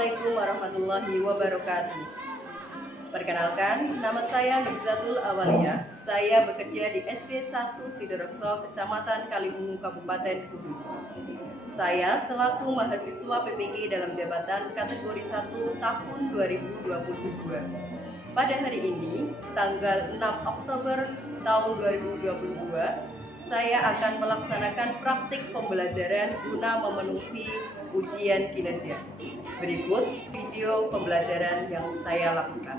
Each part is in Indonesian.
Assalamualaikum warahmatullahi wabarakatuh. Perkenalkan, nama saya Nurzatul Awalia. Saya bekerja di SD 1 Sidorekso, Kecamatan Kaliwungu, Kabupaten Kudus. Saya selaku mahasiswa PPK dalam jabatan kategori 1 tahun 2022. Pada hari ini, tanggal 6 Oktober tahun 2022, saya akan melaksanakan praktik pembelajaran guna memenuhi ujian kinerja. Berikut video pembelajaran yang saya lakukan.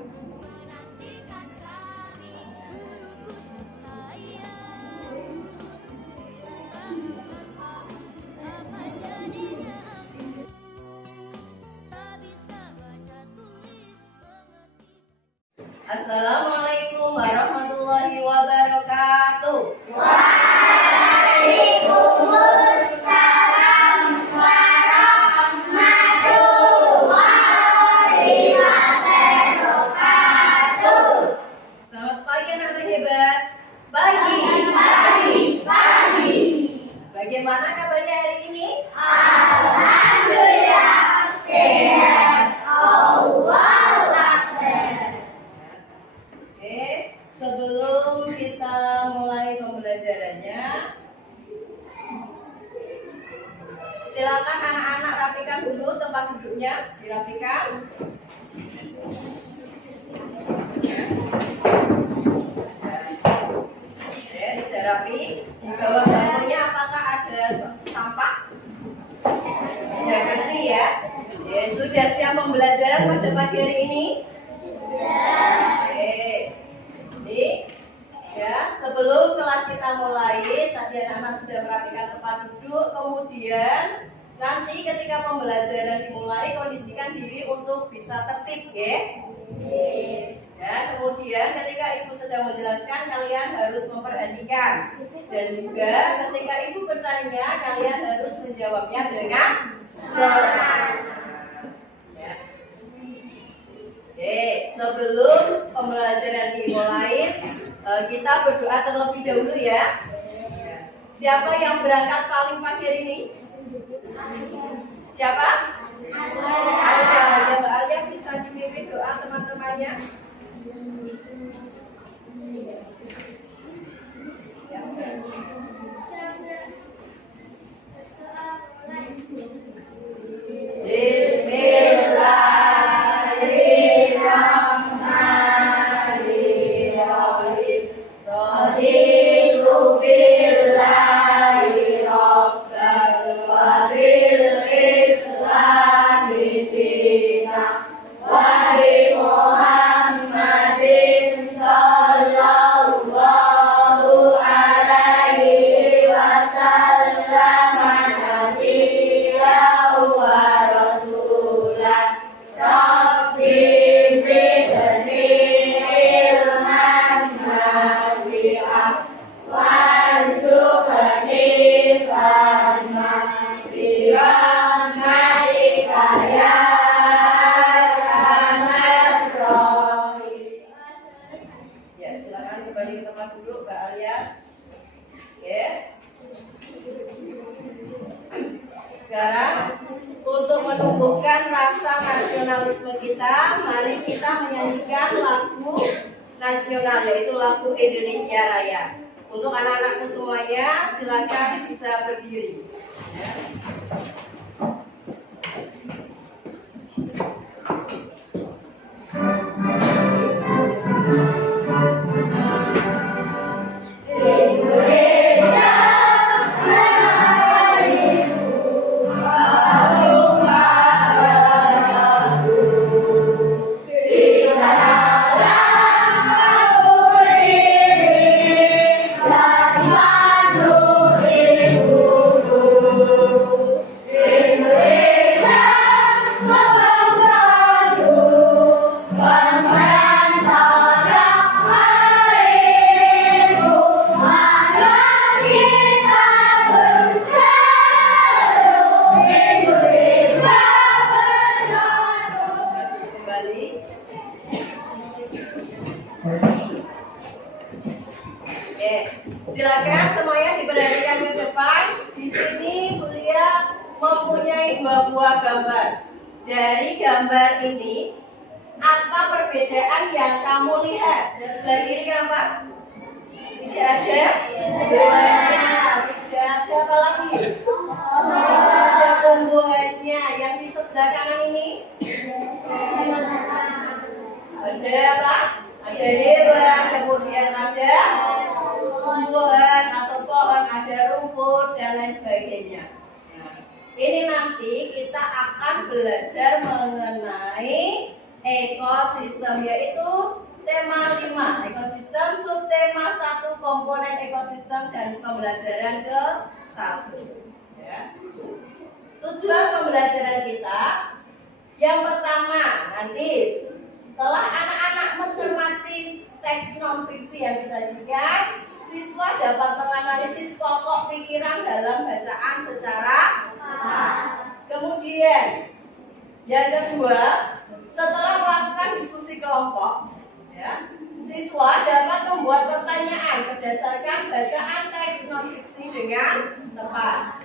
Assalamualaikum warahmatullahi wabarakatuh. Waalaikumsalam warahmatullahi wabarakatuh. Selamat pagi anak-anak hebat. Pagi. Bagaimana kabarnya hari ini? Alhamdulillah sehat. Allahu Akbar. Oke, sebelum kita mulai pembelajarannya, silakan anak-anak rapikan dulu tempat duduknya, dirapikan. Oke, sudah rapi. Di bawah bangkunya apakah ada sampah? Sudah bersih ya? Ya, sudah siap pembelajaran pada pagi hari ini? Oke. Ini ya, sebelum kelas kita mulai, tadi anak-anak sudah merapikan tempat duduk, kemudian nanti ketika pembelajaran dimulai, kondisikan diri untuk bisa tertib, ya. Ya, kemudian ketika ibu sedang menjelaskan, kalian harus memperhatikan, dan juga ketika ibu bertanya, kalian harus menjawabnya dengan semangat. Ya. Oke, sebelum pembelajaran dimulai, kita berdoa terlebih dahulu ya. Siapa yang berangkat paling pagi hari ini? Siapa? Alia. Ya, Mbak Alia bisa dipimpin doa teman-temannya. Bismillahirrahmanirrahim. Raditu billahi rabban wa bil islami dinan wa bi Muhammadin sallallahu alaihi wasallam nabiyyan wa rasulan. Rabbi zidni ilman nafi'an warzuqni fahman birahmatika ya arhamar rahimin. Ya, silakan kembali ke tempat duduk, Mbak Alia. Oke. Sekarang untuk menumbuhkan rasa nasionalisme kita, mari kita menyanyikan lagu nasional, yaitu lagu Indonesia Raya. Untuk anak-anakku semuanya, silakan bisa berdiri. Ya. Indonesia Silakan semuanya diperhatikan ke depan. Di sini beliau mempunyai dua buah gambar. dari gambar ini, apa perbedaan yang kamu lihat? Dan sebelah kiri kenapa? Tidak ada tumbuhannya, tidak ada apa lagi? Tidak ada tumbuhannya. Yang di sebelah kanan ini ada apa? Ada hewan, kemudian ada tumbuhan atau pohon, ada rumput dan lain sebagainya. Nah, ini nanti kita akan belajar mengenai ekosistem, yaitu tema 5, ekosistem, subtema 1, komponen ekosistem, dan pembelajaran ke-1. Ya. Tujuan pembelajaran kita yang pertama, nanti setelah anak-anak mencermati teks non-fiksi yang disajikan, siswa dapat menganalisis pokok pikiran dalam bacaan secara tepat. Kemudian, yang kedua, setelah melakukan diskusi kelompok, ya, siswa dapat membuat pertanyaan berdasarkan bacaan teks non-fiksi dengan tepat.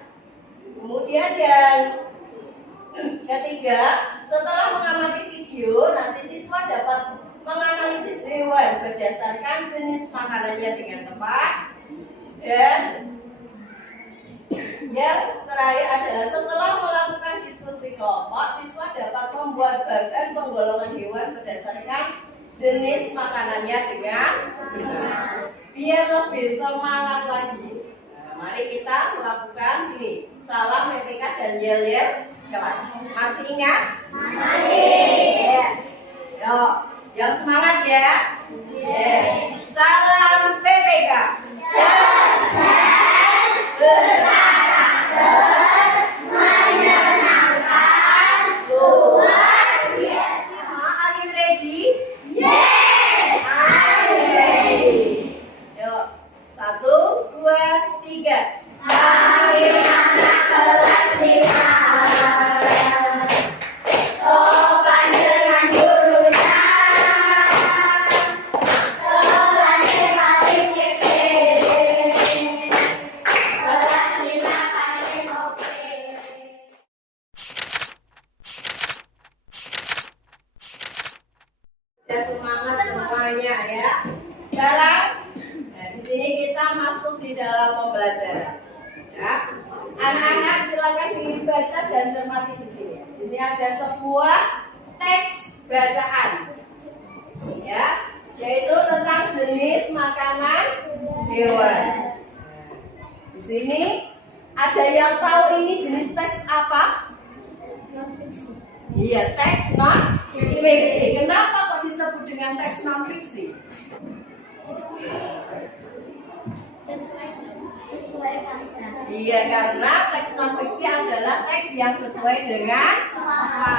Kemudian yang ketiga, setelah mengamati video, nanti siswa dapat menganalisis hewan berdasarkan jenis makanannya dengan tepat. Dan yang terakhir adalah setelah melakukan diskusi kelompok, siswa dapat membuat bagan penggolongan hewan berdasarkan jenis makanannya dengan benar. Biar lebih semangat lagi, nah, mari kita melakukan ini, salam PPK dan yel-yel kelas. Masih ingat? Masih. Ya. Yuk, yang semangat ya. Ya. Salam PPK. Cerdas, berkarakter, menyenangkan, luar biasa. Are you ready? Yes. I'm ready. Yuk, 1, 2, 3. Kami anak kelas 5. Sopan dengan gurunya, kelas 5 titik. Kelas 5 paling oke. Ya, semangat semuanya ya. Sekarang, nah, di sini kita masuk di dalam pembelajaran. Ya, anak-anak silakan dibaca dan cermati di sini. Di sini ada sebuah teks bacaan, ya, yaitu tentang jenis makanan hewan. Di sini ada yang tahu ini jenis teks apa? Iya, teks non fiksi. Kenapa kok disebut dengan teks non fiksi? Sesuai fakta. Iya, karena teks non fiksi adalah teks yang sesuai dengan fakta.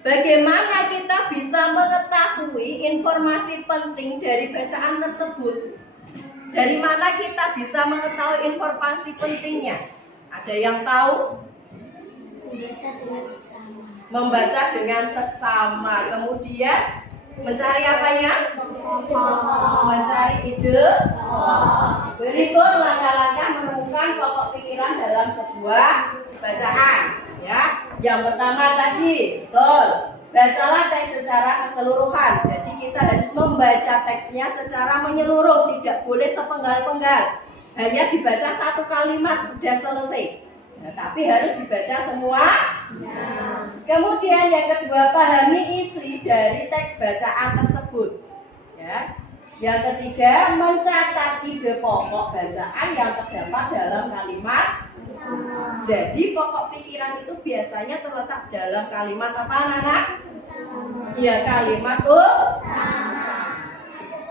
Bagaimana kita bisa mengetahui informasi penting dari bacaan tersebut? Dari mana kita bisa mengetahui informasi pentingnya? Ada yang tahu? Membaca dengan seksama. Membaca dengan seksama. Kemudian mencari apanya? Mencari ide. Berikut langkah-langkah menemukan pokok pikiran dalam sebuah bacaan. Ya, yang pertama tadi, betul. Bacalah teks secara keseluruhan. Jadi kita harus membaca teksnya secara menyeluruh, tidak boleh sepenggal-penggal. Hanya dibaca satu kalimat sudah selesai. Nah, tapi harus dibaca semua. Kemudian yang kedua, pahami isi dari teks bacaan tersebut. Ya. Yang ketiga, mencatat ide pokok bacaan yang terdapat dalam kalimat. Jadi pokok pikiran itu biasanya terletak dalam kalimat apa, anak-anak? Ya, kalimat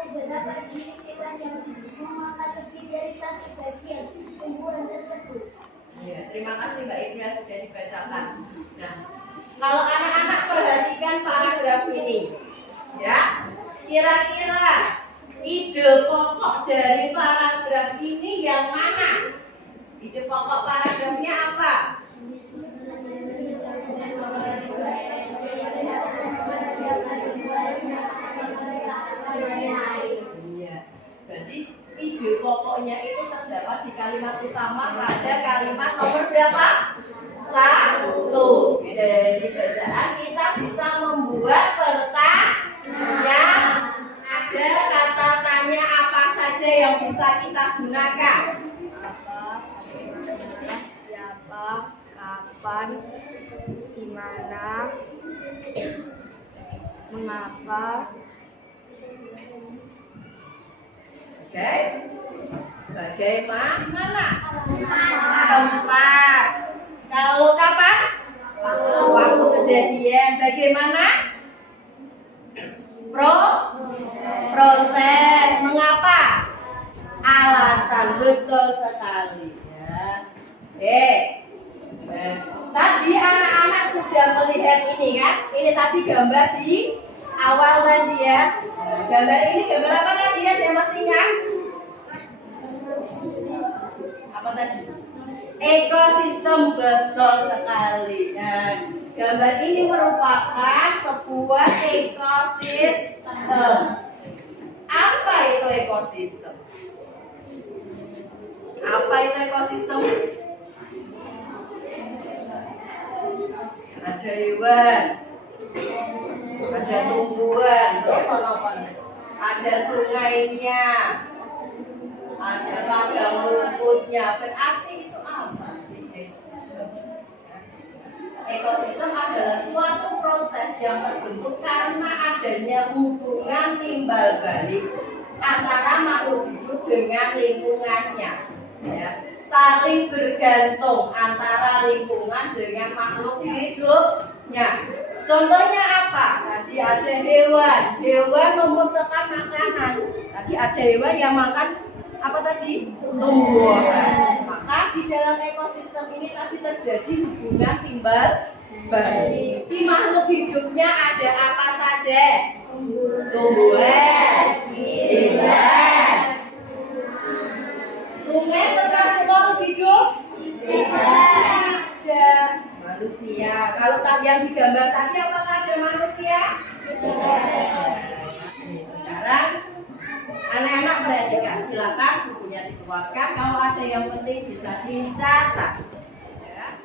Beberapa jenis hewan yang memakan lebih dari satu bagian tumbuhan tersebut. Ya, terima kasih Mbak Ibnu yang sudah dibacakan. Nah, kalau anak-anak perhatikan paragraf ini, ya, kira-kira ide pokok dari paragraf ini yang mana? Ide pokok paragrafnya apa? Iya, berarti ide pokoknya itu terdapat di kalimat utama pada kalimat nomor berapa? 1. Gunakan. Apa, siapa, kapan, di mana, mengapa, Oke. Bagaimana? Tempat. Kalau kapan? Waktu kejadian. Bagaimana? Proses. Mengapa? Alasan. Betul sekali ya. Nah, tadi anak-anak sudah melihat ini kan? Ini tadi gambar di awal tadi ya. Nah, gambar ini gambar apa tadi ya? Dia masih ingat? Apa tadi? Ekosistem, betul sekali. Nah, gambar ini merupakan sebuah ekosistem. Apa itu ekosistem? Apa itu ekosistem? Ada hewan, ada tumbuhan, terus ada sungainya, ada padang rumputnya. Berarti itu apa sih ekosistem? Ekosistem adalah suatu proses yang terbentuk karena adanya hubungan timbal balik antara makhluk hidup dengan lingkungannya. Ya. Saling bergantung antara lingkungan dengan makhluk hidupnya. Contohnya apa? Tadi ada hewan membutuhkan makanan. Tadi ada hewan yang makan apa tadi? Tumbuhan. Maka di dalam ekosistem ini tadi terjadi hubungan timbal balik. Di makhluk hidupnya ada apa saja? Tumbuhan, hewan. Sungai termasuk makhluk hidup? Ada. Manusia. Kalau tadi yang digambar tadi apakah ada manusia? Sekarang anak-anak perhatikan, silakan bukunya dikeluarkan. Kalau ada yang penting bisa dicatat. Ya.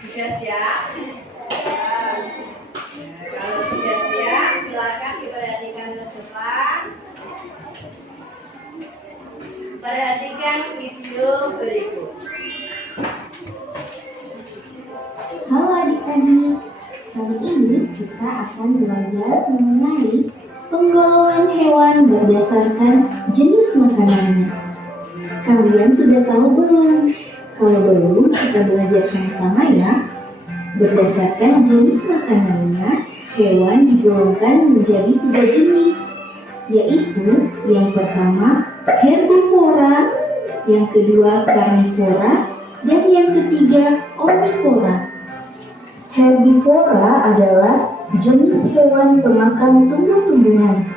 Sudah siap? Nah, kalau sudah siap, silakan diperhatikan ke depan. Perhatikan video berikut. Halo adik-adik, kali ini kita akan belajar mengenai penggolongan hewan berdasarkan jenis makanannya. Kalian sudah tahu belum? Kalau belum, kita belajar sama-sama ya. Berdasarkan jenis makanannya, hewan digolongkan menjadi 3 jenis, yaitu yang pertama herbivora, yang kedua karnivora, dan yang ketiga omnivora. Herbivora adalah jenis hewan pemakan tumbuh-tumbuhan.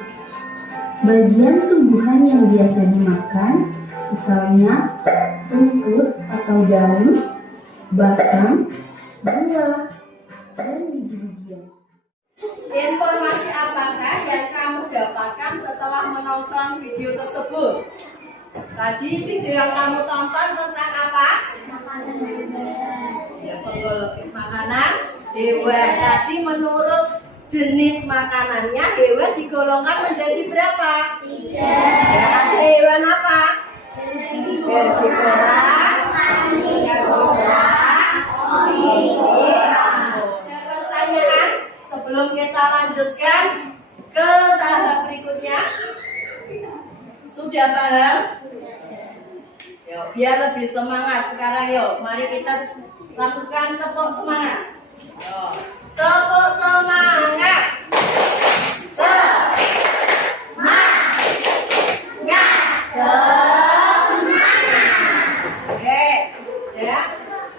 Bagian tumbuhan yang biasa dimakan, misalnya rumput atau daun, batang, buah, dan biji-bijian. Informasi apakah yang kamu dapatkan setelah menonton video tersebut? Tadi video yang kamu tonton tentang apa? Ya, penggolongan makanan hewan. Tadi menurut jenis makanannya hewan digolongkan menjadi berapa? 3. Ya, ada hewan apa? Herbivora, karnivora, omnivora. Ada pertanyaan sebelum kita lanjutkan ke tahap berikutnya? Sudah paham? Yuk, biar lebih semangat sekarang yuk. Mari kita lakukan tepuk semangat. Yuk. Tepuk semangat. Oke, ya.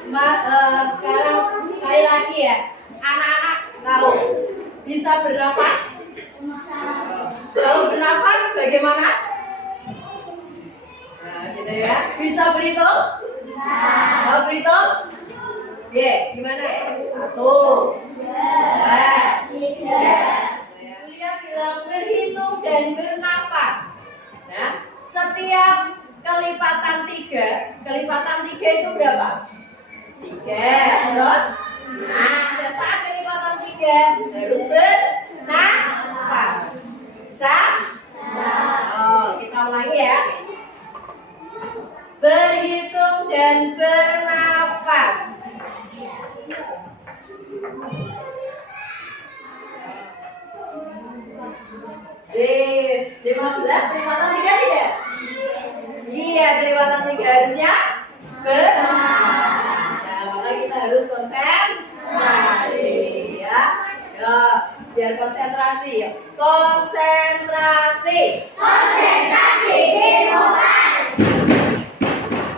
Sekarang sekali lagi ya. Anak-anak tahu bisa bernapas? Kalau bernapas bagaimana? Nah, gitu ya. Bisa berhitung? Mau berhitung? Gimana ya? 1, 2, 3. Dia bilang berhitung dan bernapas. Nah, setiap kelipatan 3 itu berapa? 3. Terus, nah, pada saat kelipatan 3 harus bernapas. Bisa? Oh, kita D15 kelipatan 3 tidak? Iya, kelipatan 3 harusnya benar. Nah, maka kita harus konsentrasi ya. Ya, biar konsentrasi ya. Konsentrasi. Konsentrasi dimulai.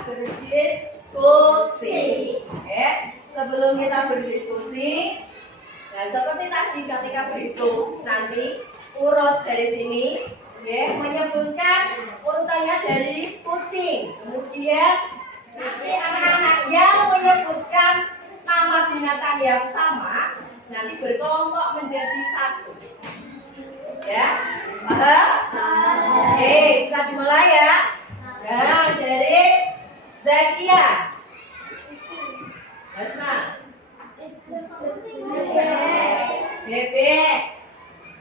Berdiskusi. Oke, sebelum kita berdiskusi, nah seperti tadi ketika berhitung nanti urut dari sini, ya, menyebutkan urutannya dari kucing. Kemudian nanti anak-anak yang menyebutkan nama binatang yang sama nanti berkelompok menjadi satu. Ya, paham? Oke, bisa dimulai ya. Nah, dari Zakia, Basna, Bebek,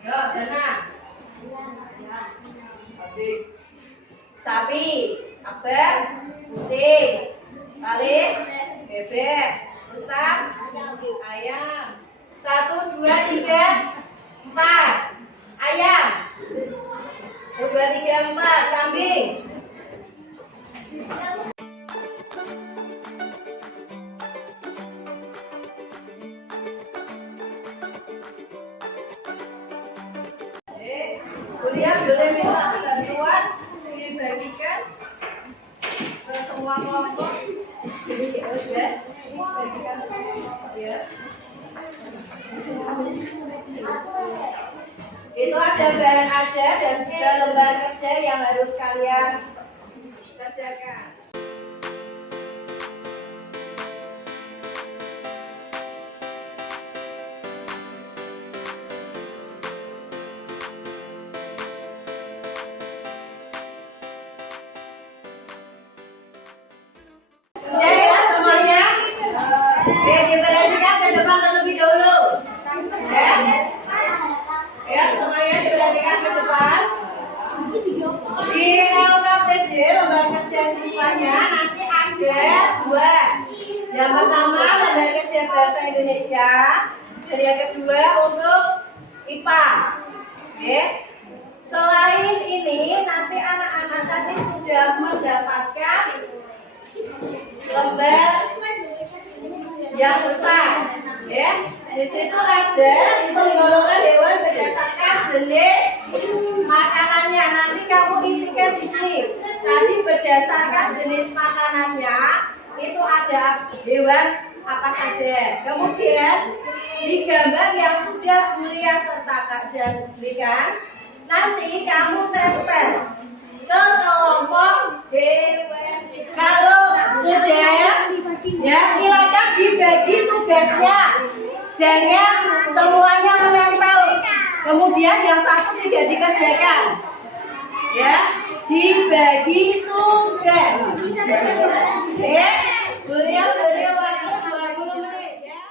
yuk Dana, sapi, Akbar, kucing, Khalid, bebek, Rustam, ayam. 1, 2, 3, 4, ayam. 1, 2, 3, 4, kambing. Kemudian boleh minta bantuan dibagikan ke semua kelompok. Jadi ya, bagikan ke kelompok ya. Itu ada barang aja dan juga lembar kerja yang harus kalian kerjakan. Sudah ya semuanya? Oke, diperhatikan ke depan terlebih dahulu. Ya, ya semuanya diperhatikan ke depan. Di LKPD lembar kerja siswanya nanti ada 2. Yang pertama lembar kerja bahasa Indonesia dan yang kedua untuk IPA. Oke. Selain ini nanti anak-anak tadi sudah mendapatkan lembar yang besar, ya. Di situ ada penggolongan hewan berdasarkan jenis makanannya. Nanti kamu isikan di sini. Tadi berdasarkan jenis makanannya itu ada hewan apa saja. Kemudian di gambar yang sudah Bulia sertakan dan berikan, nanti kamu tempel ke kelompok hewan. Kalau sudah, ya silakan dibagi tugasnya. Jangan semuanya menempel. Kemudian yang satu tidak dikerjakan. Ya, dibagi tugas. Oke, beliau waktu 20 menit ya.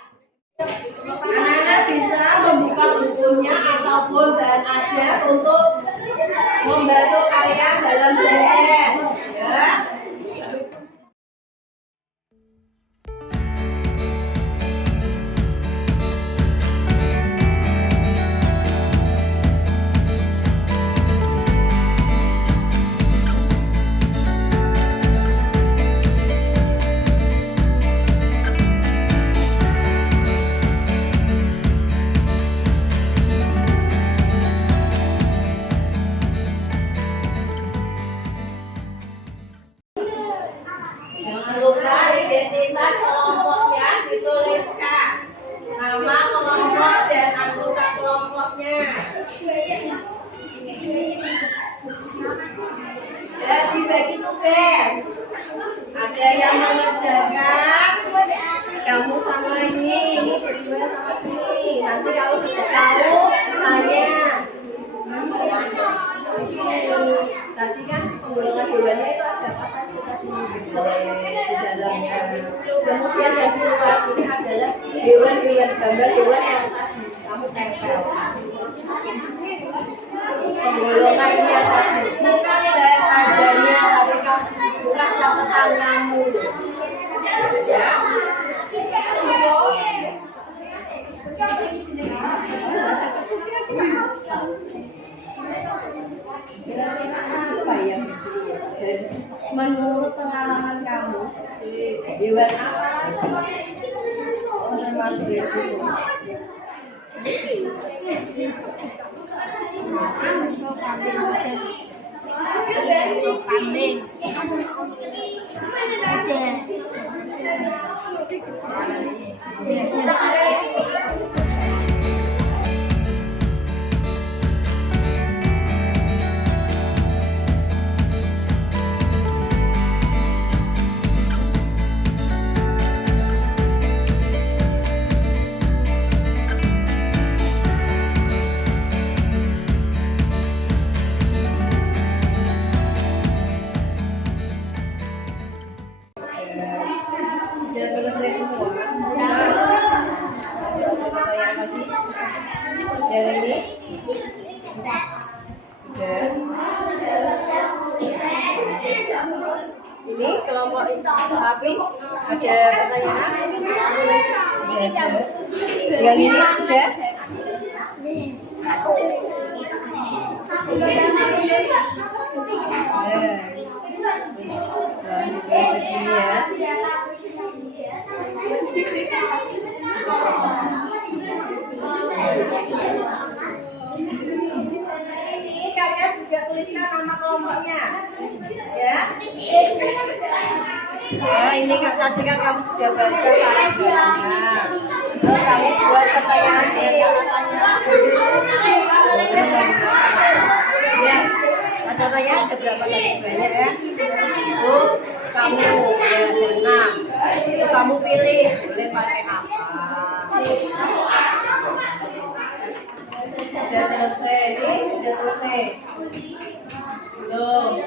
Anak-anak bisa membuka bukunya ataupun bahan ajar untuk membantu kalian dalam belajar. Ya. Jangan lupa identitas kelompoknya dituliskan, nama kelompok dan anggota kelompoknya. Dan dibagi tugas. Ada yang mengerjakan, kamu sama ini berdua sama ini. Nanti kalau tidak tahu tanya. Tadi kan penggolongan hewannya itu ada apa saja di dalamnya. Kemudian yang di luar ini adalah hewan-hewan, gambar hewan yang tadi kamu tempel. Penggolongannya tadi, dan adanya tadi kamu buka catatan kamu. Ya. Hewan apa? Oh, masuk ya dulu. Kambing. Sudah selesai semua. Apa yang lagi? Yang ini? Sudah. Ini kelompok api ada pertanyaan? Ada. Yang ini sudah? Ini kalian juga tuliskan nama kelompoknya, ya. Ya, ini tadi kan kamu sudah baca paragrafnya. Terus kamu buat pertanyaan dengan kata-kata. Ya, kata-katanya ada berapa tadi? Banyak ya. Itu kamu ya ada 6. Itu kamu pilih boleh pakai apa. Sudah selesai, ini sudah selesai. Belum,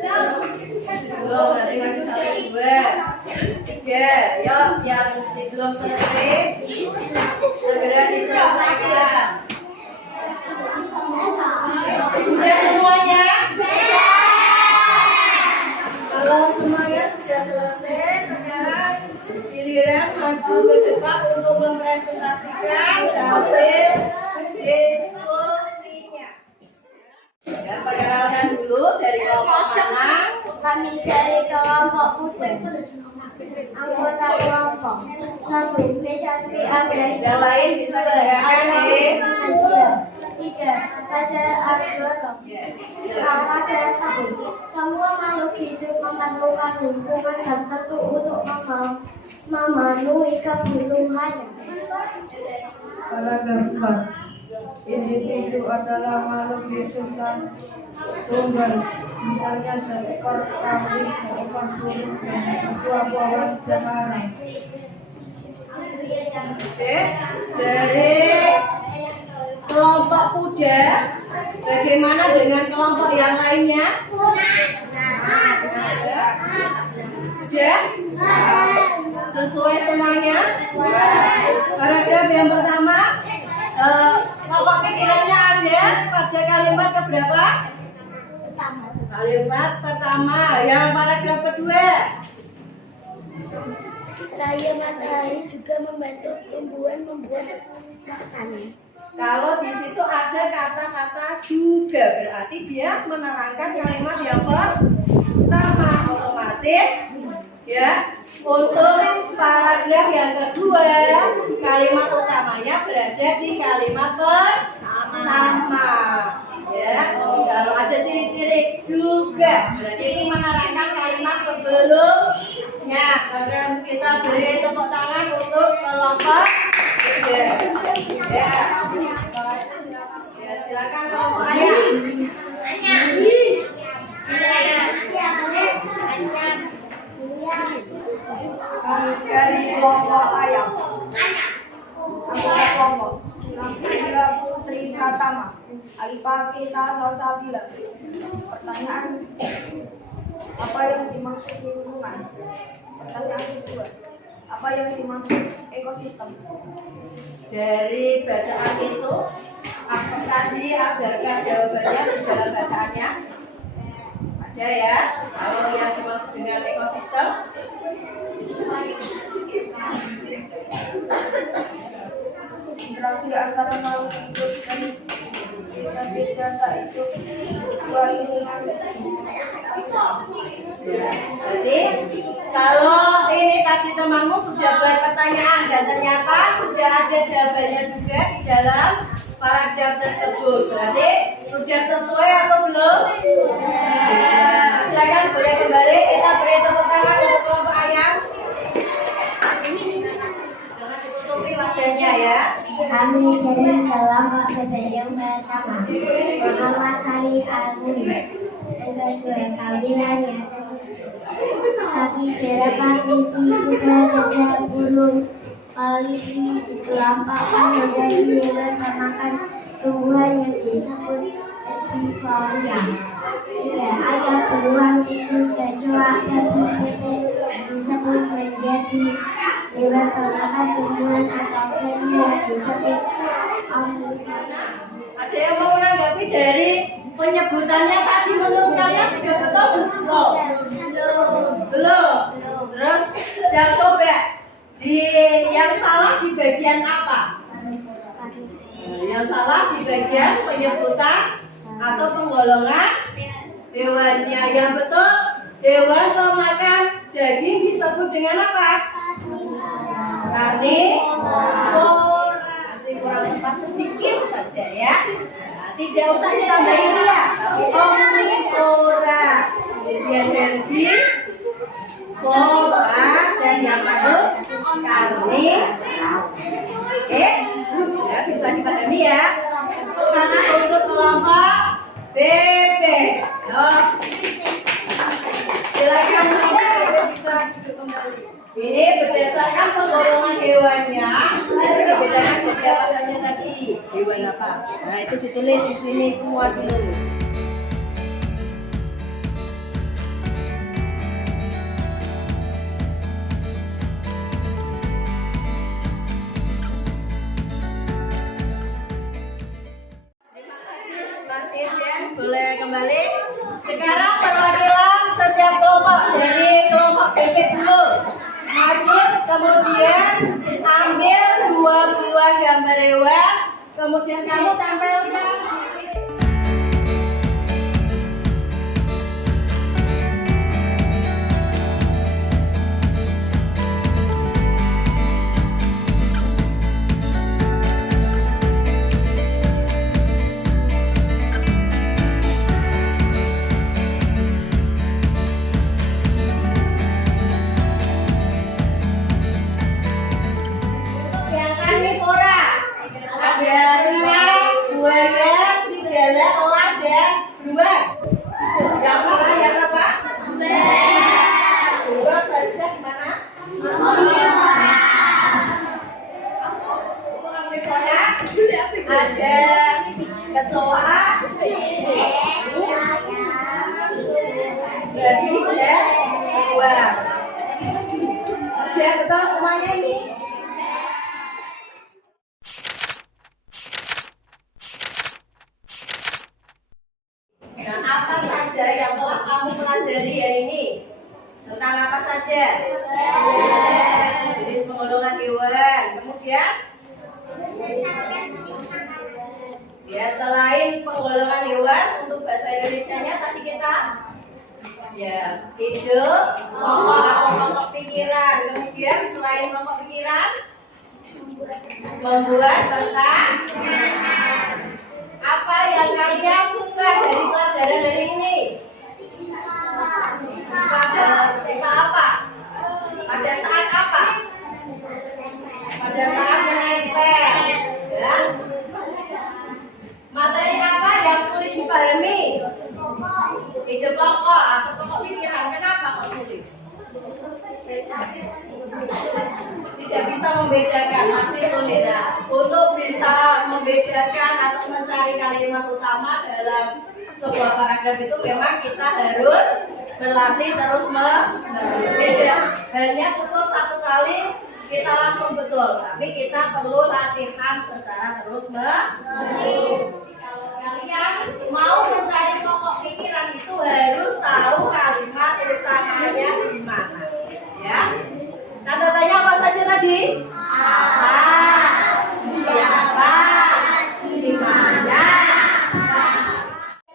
nanti masih 1, 2, 3. Yuk, yang belum selesai segera diselesaikan. Sudah semuanya? Kalau semuanya sudah selesai, sekarang giliran maju ke depan untuk mempresentasikan hasil diskusinya. Ya, perkenalkan dulu dari kelompok mana? Kami dari kelompok muda. Anggota kelompok 1 Mesyanti Anggreni. Yang lain bisa didengarkan nih. 3 Fajar Arjono. Nama dan semua makhluk hidup memerlukan lingkungan dan tentu untuk memenuhi kebutuhannya. Paragraf 4. Individu adalah makhluk hidup dan tunggal, misalnya seekor kambing, seekor burung, dan sebuah pohon cemara. Oke, dari kelompok kuda, bagaimana dengan kelompok yang lainnya? Sudah? Sesuai semuanya? Paragraf yang pertama, pokok pikirannya ada pada kalimat keberapa? Kalimat pertama. Yang paragraf kedua? Cahaya matahari juga membantu tumbuhan membuat makanan. Kalau di situ ada kata-kata juga, berarti dia menerangkan kalimat yang pertama. Otomatis ya, untuk paragraf yang kedua, kalimat utamanya berada di kalimat pertama. Ya, kalau ada ciri-ciri juga, berarti ini menerangkan kalimat sebelumnya. Maka kita beri tepuk tangan untuk kelompok tiga. Ya, silakan kelompok ayah. Kami dari kelompok ayam. Anggota kelompok Nabila Putri Pratama, Alifah Kisah Salsabila. Pertanyaan, apa yang dimaksud lingkungan? Pertanyaan kedua, apa yang dimaksud ekosistem? Dari bacaan itu, apa tadi adakah jawabannya di dalam bacaannya? Ada ya. Kalau yang dimaksud dengan ekosistem, Interaksi antara makhluk hidup dan data itu dua lingkungan. Ya, jadi kalau ini tadi temanmu sudah buat pertanyaan dan ternyata sudah ada jawabannya juga di dalam paragraf tersebut, berarti sudah sesuai atau belum? Silakan boleh kembali, kita beri tepuk tangan untuk kelompok ayam. Jangan ditutupi wajahnya ya. Kami dari kelompok bebek yang pertama, Muhammad Khalil Al-Muni. Yang kedua, kabilannya sapi, jerapah, kelinci, kuda, gajah, burung, polisi dikelompokkan menjadi hewan pemakan tumbuhan yang disebut herbivora. Tiga, ayam, beruang, tikus, kecoa, babi, bebek disebut menjadi hewan pemakan tumbuhan atau premi yang disebut omnivora. Ada yang mau menanggapi dari penyebutannya tadi menurut kalian sudah betul belum? Belum. Terus saya coba di yang salah di bagian apa? Yang salah di bagian penyebutan atau penggolongan hewannya. Yang betul hewan pemakan daging disebut dengan apa? Karnivora. Masih kurang tepat sedikit saja ya. Nah, tidak usah ditambahin ya, tapi omnivora. Kemudian herbivora dan yang satu karnivora. Oke, ya bisa dipahami ya. Pertama untuk kelompok BB. Silakan bisa duduk kembali. Ini berdasarkan penggolongan hewannya, ada perbedaan jadi apa saja tadi? Hewan apa? Nah itu ditulis di sini semua dulu. Terima kasih Mas Irjen, boleh kembali. Sekarang perwakilan setiap kelompok dari kelompok BB dulu. Maju, kemudian ambil 2 buah gambar hewan, kemudian kamu tempelkan di sini. Yang karnivora ada singa, buaya, serigala, elang, dan beruang. Yang salah yang apa? Beruang seharusnya gimana? Untuk karnivora ada kecoa, babi, dan beruang. Sudah betul semuanya ini? Nah, apa saja yang telah kamu pelajari hari ini? Tentang apa saja? Jenis penggolongan hewan. Kemudian? Ya, selain penggolongan hewan, untuk bahasa Indonesianya tadi kita ya, ide, pokok atau pokok pikiran. Kemudian selain pokok pikiran, membuat peta. Apa yang kalian suka dari pelajaran hari ini? Pada apa? Pada saat apa? Pada saat menempel. Ya. Materi apa yang sulit dipahami? Ide pokok atau pokok pikiran. Kenapa kok sulit? Tidak bisa membedakan, masih sulit ya. Untuk bisa membedakan atau mencari kalimat utama dalam sebuah paragraf itu memang kita harus berlatih terus menerus. Hanya cukup 1 kali kita langsung betul, tapi kita perlu latihan secara terus menerus. Kalau kalian mau mencari pokok pikiran itu harus tahu kalimat utamanya di mana, ya. Tanda tanya apa saja tadi? Apa? Siapa? Di mana?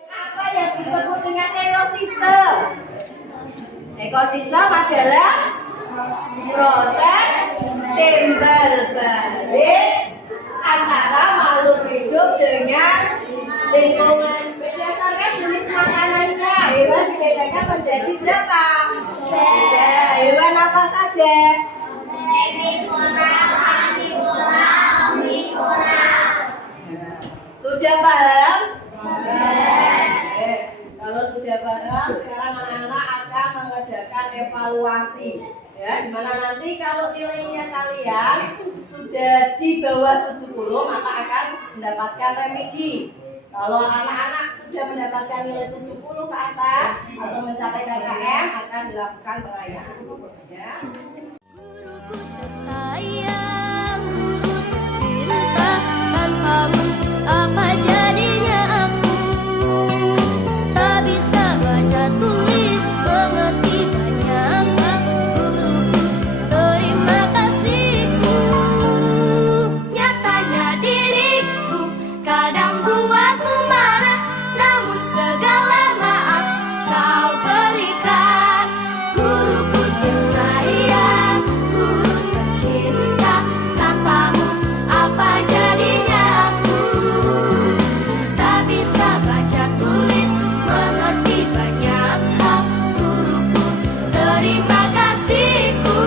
Apa yang disebut dengan ekosistem? Sudah paham? Kalau sudah paham, sekarang anak-anak akan mengerjakan evaluasi. Ya, dimana nanti kalau nilainya kalian sudah di bawah 70 maka akan mendapatkan remedi. Kalau anak-anak sudah mendapatkan nilai 70 ke atas atau mencapai KKM akan dilakukan pengayaan. Ya. Guruku tersayang, guru tercinta, tanpamu apa jadinya aku? Tak bisa baca tulis, mengerti banyak hal. Guruku, terima kasihku. Nyatanya diriku kadang buatmu marah, namun segala maaf kau berikan. Guruku tersayang, guru tercinta, tanpamu apa jadinya aku? Tak bisa baca tulis, mengerti banyak hal. Guruku, terima kasihku.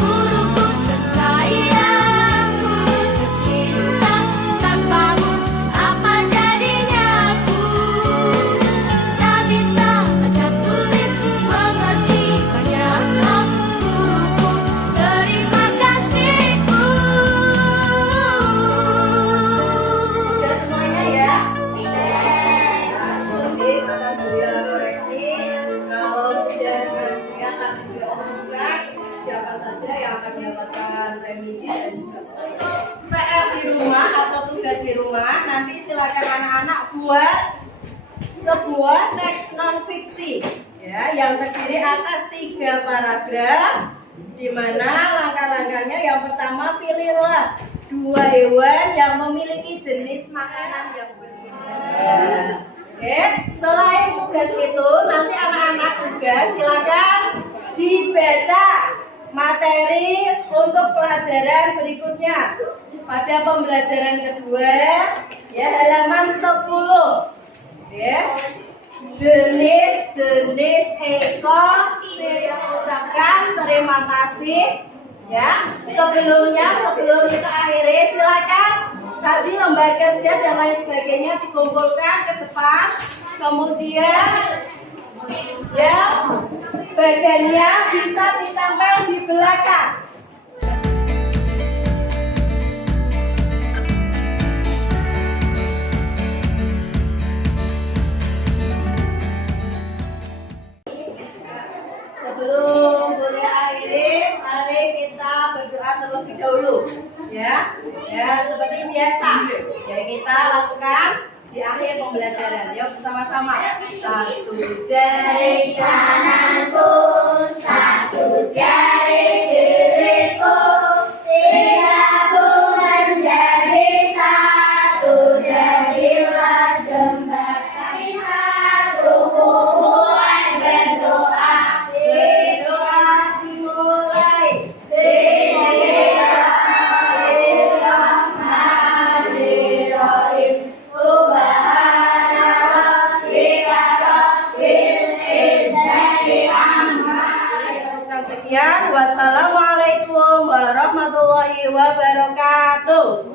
Guruku tersayang, guru tercinta, tanpamu apa jadinya aku? Tak bisa baca tulis, mengerti banyak hal. Guruku, terima kasihku. Sudah semuanya ya? Nanti akan beliau koreksi. Kalau sudah koreksi akan beliau umumkan siapa saja yang akan mendapatkan remedi dan juga untuk PR di rumah atau tugas di rumah. Nanti silakan anak-anak buat sebuah teks non fiksi ya, yang terdiri atas 3 paragraf, di mana langkah-langkahnya yang pertama pilihlah 2 hewan yang memiliki jenis makanan yang berbeda. Oke, selain tugas itu nanti anak-anak juga silakan dibaca materi untuk pelajaran berikutnya pada pembelajaran kedua ya, halaman 10 ya. Jenis-jenis ekor saya ucapkan terima kasih ya. Sebelum kita akhiri, silakan tadi lembar kerja dan lain sebagainya dikumpulkan ke depan, kemudian ya bagiannya bisa ditempel di belakang. Sebelum kuliah akhiri, mari kita berdoa terlebih dahulu, ya. Ya, seperti biasa. Ya, kita lakukan di akhir pembelajaran. Yuk bersama-sama. 1 jari kananku, 1 jari kiriku, 3 menjadi 1, jadilah jembatan 1 buat berdoa. Berdoa dimulai. Bismillahirrahmanirrahim. Subhana rabbika rabbil izzati amma yasifun. Sekian, wassalamualaikum warahmatullahi wabarakatuh.